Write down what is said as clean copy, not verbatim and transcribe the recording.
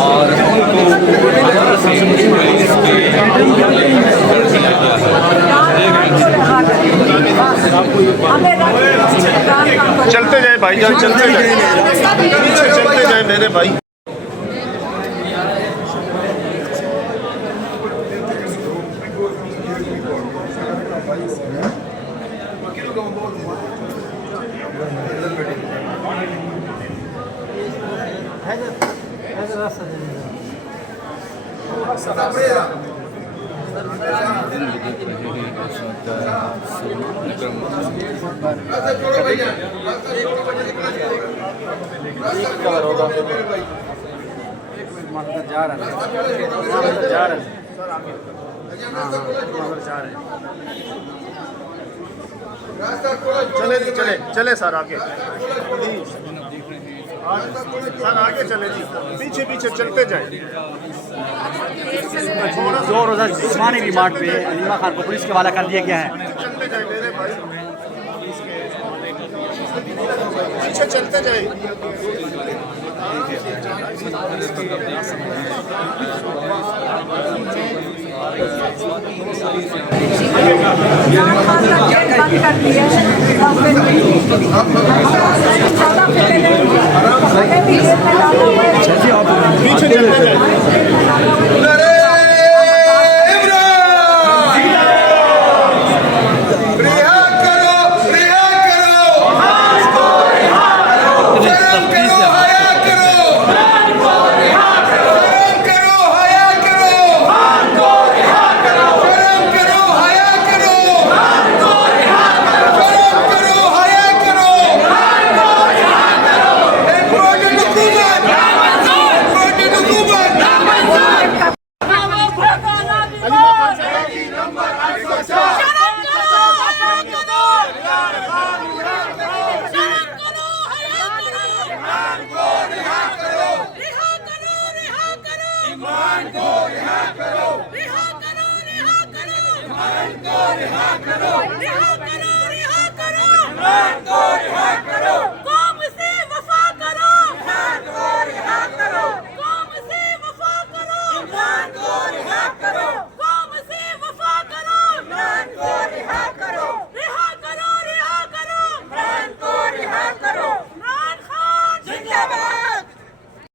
और चलते जाए भाईजान, चलते जाए, पीछे चलते जाए मेरे भाई। चले जी, चले चले सर आगे, सर आगे चले जी, पीछे पीछे चलते जाए। दो रोज़ा जिस्मानी रिमांड पे अलीमा खान को पुलिस के हवाला कर दिया गया है। चलते जाए मेरे भाई, पीछे चलते जाए। पीछे चलते जाए। रिहा करो, रिहा करो, रिहा करो, रिहा करो, रिहा करो।